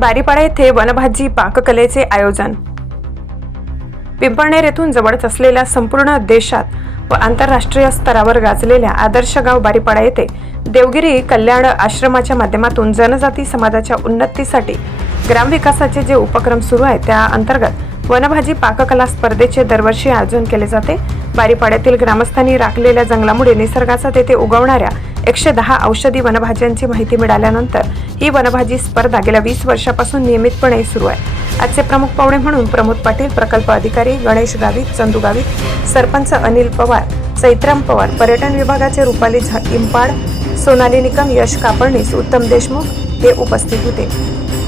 बारीपाडा येथे वनभाजी पाककलेचे आयोजन. पिंपळनेर येथून जवळच असलेल्या संपूर्ण देशात व आंतरराष्ट्रीय स्तरावर गाजलेल्या आदर्श गाव बारीपाडा येथे देवगिरी कल्याण आश्रमाच्या माध्यमातून जनजाती समाजाच्या उन्नतीसाठी ग्रामविकासाचे जे उपक्रम सुरू आहेत त्या अंतर्गत वनभाजी पाककला स्पर्धेचे दरवर्षी आयोजन केले जाते. बारीपाड्यातील ग्रामस्थांनी राखलेल्या जंगलामुळे निसर्गाचा तेथे उगवणाऱ्या एकशे दहा औषधी वनभाज्यांची माहिती मिळाल्यानंतर ही वनभाजी स्पर्धा गेल्या वीस वर्षापासून नियमितपणे सुरू आहे. आजचे प्रमुख पाहुणे म्हणून प्रमोद पाटील प्रकल्प अधिकारी गणेश गावित चंदू गावित सरपंच अनिल पवार चैत्राम पवार पर्यटन विभागाचे रुपाली झा इम्पाड सोनाली निकम यश कापडणीस उत्तम देशमुख हे उपस्थित होते.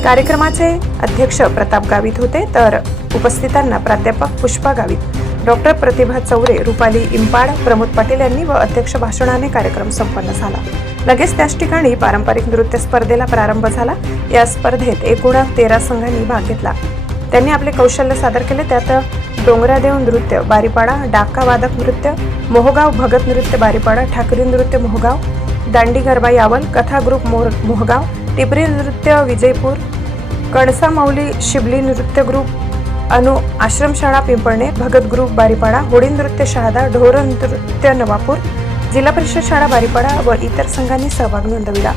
कार्यक्रमाचे अध्यक्ष प्रताप गावित होते तर उपस्थितांना प्राध्यापक पुष्पा गावित डॉक्टर प्रतिभा चौरे रुपाली इम्पाड प्रमोद पाटील यांनी व अध्यक्ष भाषणाने कार्यक्रम संपन्न झाला. लगेच त्याच ठिकाणी पारंपरिक नृत्य स्पर्धेला प्रारंभ झाला. या स्पर्धेत एकूण तेरा संघांनी भाग घेतला. त्यांनी आपले कौशल्य सादर केले. त्यात डोंगरादेव नृत्य बारीपाडा डाका वादक नृत्य मोहगाव भगत नृत्य बारीपाडा ठाकरी नृत्य मोहगाव दांडी गरबा यावल कथा ग्रुप मोर मोहगाव टिपरी नृत्य विजयपूर कणसामौली शिबली नृत्य ग्रुप अनु आश्रमशाळा पिंपळणे भगत ग्रुप बारीपाडा होडी नृत्य शहादा ढोर नृत्य नवापूर जिल्हा परिषद शाळा बारीपाडा व इतर संघांनी सहभाग नोंदविला.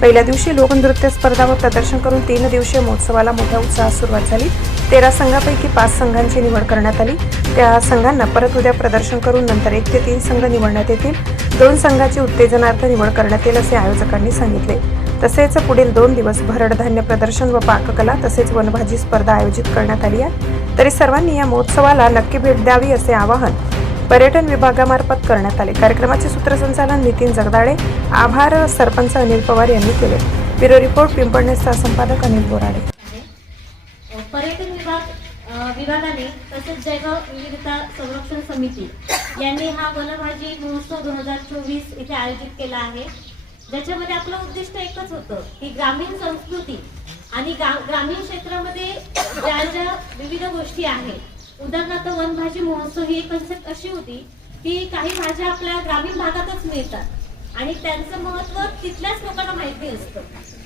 पहिल्या दिवशी लोकनृत्य स्पर्धा व प्रदर्शन करून तीन दिवसीय महोत्सवाला मोठ्या उत्साहात सुरुवात झाली. तेरा संघापैकी पाच संघांची निवड करण्यात आली. त्या संघांना परत उद्या प्रदर्शन करून नंतर एक ते तीन संघ निवडण्यात येतील. दोन संघाची उत्तेजनार्थ निवड करण्यात येईल असे आयोजकांनी सांगितले. तसेच पुढील दोन दिवस भरड धान्य प्रदर्शन व पाककला तसेच वनभाजी स्पर्धा आयोजित करण्यात आली आहे. तरी सर्वांनी या महोत्सवाला नक्की भेट द्यावी असे आवाहन पर्यटन विभागामार्फत करण्यात आले. कार्यक्रमाचे सूत्रसंचालन नितीन जगदाळे आभार सरपंच अनिल पवार यांनी केले. ब्युरो रिपोर्ट पिंपळनेसचा संपादक अनिल बोराडे. पर्यटन विभाग विभागाने तसेच जैवविविधता संरक्षण समिती यांनी हा वनभाजी महोत्सव दोन हजार चोवीस इथे आयोजित केला आहे. ज्याच्यामध्ये आपलं उद्दिष्ट एकच होतं की ग्रामीण संस्कृती. आणि गा- ग्रामीण क्षेत्रामध्ये ज्या ज्या विविध गोष्टी आहेत उदाहरणार्थ वनभाजी महोत्सव ही एक कन्सेप्ट अशी होती की काही भाज्या आपल्या ग्रामीण भागातच मिळतात. आणि त्यांचं महत्त्व तिथल्याच लोकांना माहिती असतं.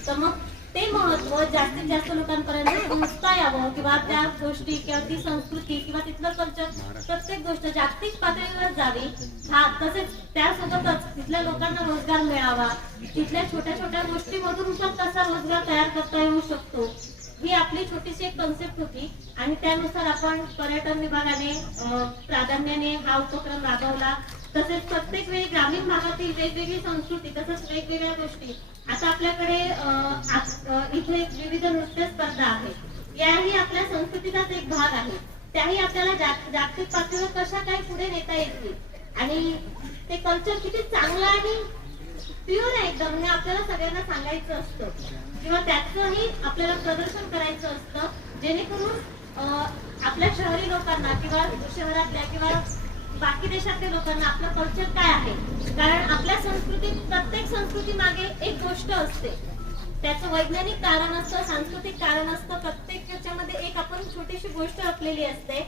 तर मग ते महत्त्व जास्तीत जास्त लोकांपर्यंत पोहोचता यावं किंवा त्या गोष्टी किंवा ती संस्कृती किंवा तिथलं कल्चर प्रत्येक गोष्ट जागतिक पातळीवर जावी. हा तसेच त्यासोबतच तिथल्या लोकांना रोजगार मिळावा. तिथल्या छोट्या छोट्या गोष्टीमधून पण कसा रोजगार तयार करता येऊ शकतो. ही आपली छोटीशी एक कन्सेप्ट होती. आणि त्यानुसार आपण पर्यटन विभागाने प्राधान्याने हा उपक्रम राबवला. तसेच प्रत्येक वेळी ग्रामीण भागातील वेगवेगळी संस्कृती तसंच वेगवेगळ्या गोष्टी. आता आपल्याकडे इथे विविध नृत्य स्पर्धा आहेत. याही आपल्या संस्कृतीचाच एक भाग आहे. त्याही आपल्याला जागतिक पातळीवर कशा काय पुढे नेता येतील? आणि ते कल्चर किती चांगलं आणि प्युअर आहे एकदम हे आपल्याला सगळ्यांना सांगायचं असतं. किंवा त्याचंही आपल्याला प्रदर्शन करायचं असतं. जेणेकरून आपल्या शहरी लोकांना किंवा शहरातल्या किंवा बाकी देशातल्या लोकांना आपलं कल्चर काय आहे? कारण आपल्या संस्कृतीत प्रत्येक संस्कृती मागे एक गोष्ट असते. त्याचं वैज्ञानिक कारण असतं सांस्कृतिक कारण असतं प्रत्येक त्याच्यामध्ये एक आपण छोटीशी गोष्ट असलेली असते.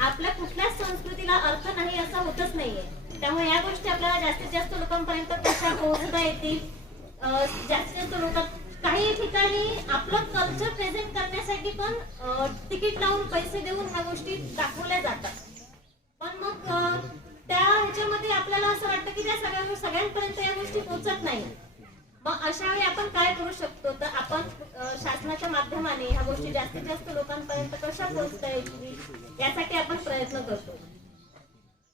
आपल्या कुठल्याच संस्कृतीला अर्थ नाही असा होतच नाहीये. त्यामुळे या गोष्टी आपल्याला जास्तीत जास्त लोकांपर्यंत कशा पोहोचता येतील. जास्तीत जास्त लोक काही ठिकाणी आपलं कल्चर प्रेझेंट करण्यासाठी पण तिकीट लावून पैसे देऊन ह्या गोष्टी दाखवल्या जातात. ह्याच्यामध्ये आपल्याला असं वाटतं की त्या सगळ्या सगळ्यांपर्यंत या गोष्टी पोहोचत नाही. मग अशा वेळी आपण काय करू शकतो? तर आपण शासनाच्या माध्यमाने ह्या गोष्टी जास्तीत जास्त लोकांपर्यंत कशा पोहोचता येतील यासाठी आपण प्रयत्न करतो.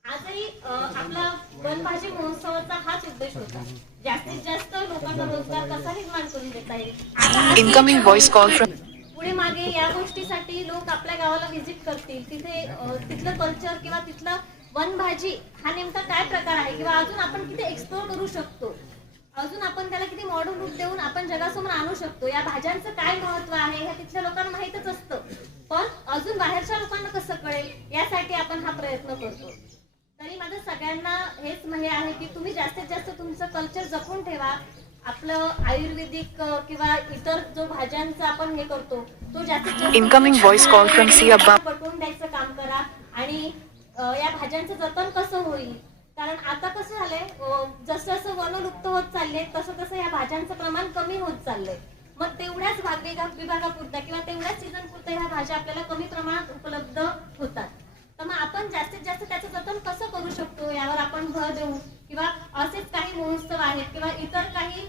आजही आपला वनभाजी महोत्सवाचा हाच उद्देश होता. जास्तीत जास्त लोकांना रोजगार कसा निर्माण करून देता येईल? voice call from पुढे मागे या गोष्टीसाठी लोक आपल्या गावाला व्हिजिट करतील. तिथे तिथलं कल्चर किंवा तिथलं वनभाजी हा नेमका काय प्रकार आहे? किंवा अजून आपण किती एक्सप्लोर करू शकतो? अजून आपण त्याला किती मॉडर्न रूप देऊन आपण जगासमोर आणू शकतो? या भाज्यांचं काय महत्त्व आहे? हे तिथल्या लोकांना माहीतच असतं. पण अजून बाहेरच्या लोकांना कसं कळेल? यासाठी आपण हा प्रयत्न करतो. तरी माझं सगळ्यांना हेच म्हणजे आहे की तुम्ही जास्तीत जास्त तुमचं कल्चर जपून ठेवा. आपलं आयुर्वेदिक किंवा इतर जो भाज्यांचा आपण हे करतो तो जास्तीत जास्त voice call from C. Abba. पटवून द्यायचं काम करा. आणि या भाज्यांचं जतन कसं होईल? कारण आता कसं झालंय जसं जसं वन लुप्त होत चालले तसं तसं या भाज्यांचं प्रमाण कमी होत चाललंय. मग तेवढ्याच भाग विभागापुरत्या किंवा तेवढ्याच सीझन पुरत्या ह्या भाज्या आपल्याला कमी प्रमाणात उपलब्ध होतात. तर मग आपण जास्तीत जास्त त्याचं जतन कसं करू शकतो? यावर आपण भर देऊ. किंवा असेच काही महोत्सव आहेत किंवा इतर काही